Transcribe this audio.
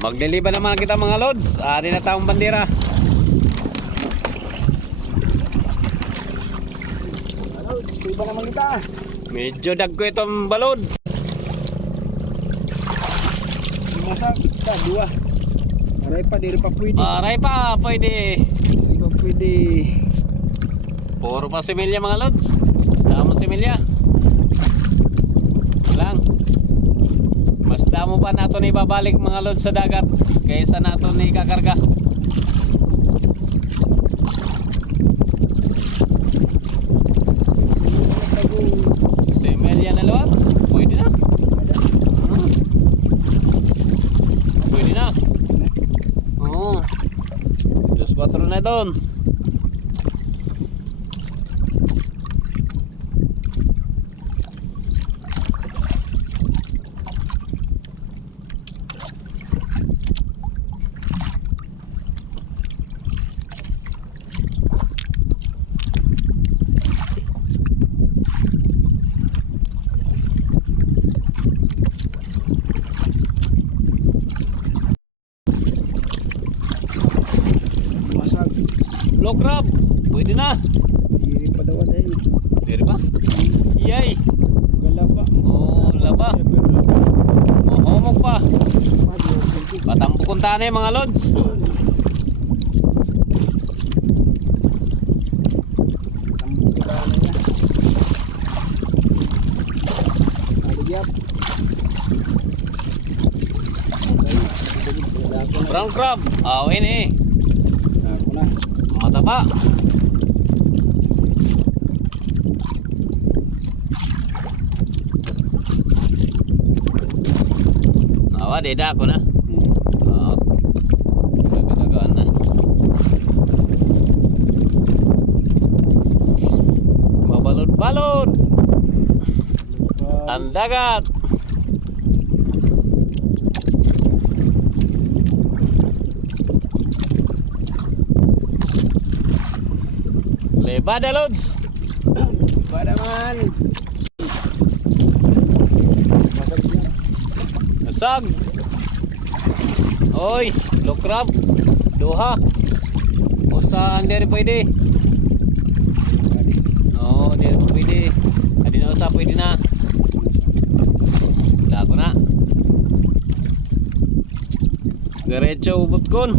Magliliban naman kita mga lods. Ari na taong bandera. Lods, iba naman kita. Medyo dagko itong balod. Masak kita, dua. Aray pa, di rin pa pwede. Aray pa, pwede. Di pa pwede. Puro pa similya mga lods. Damo similya. Lang. Mas damo pa nato ni babalik mga lods sa dagat kaysa nato ni kakarga. Similya na luwag. Pwede na. Pwede na. Oo. 2-4 na doon. Masak. Low crab. Pwede na. Di rin pa daw ay. Pwede pa? Yay. Gala pa. Oh, laba. Mahomog pa. Patambukon tanay mga lods. Tambok kita na niya. Aligyan. Brown crab. Ini. Ako na. Mataba. Awa, deda ako na. Oo. Nagkatagaan na. Mabalod-balod. Ang dagat. Lebada lods. Ba naman. Masak siya. Nasag. Oy, low crab. Duha. Usa hindi rin pwede. No, hindi rin pwede. Adi na usa pwede na. Dako na. Diretso ubot kon.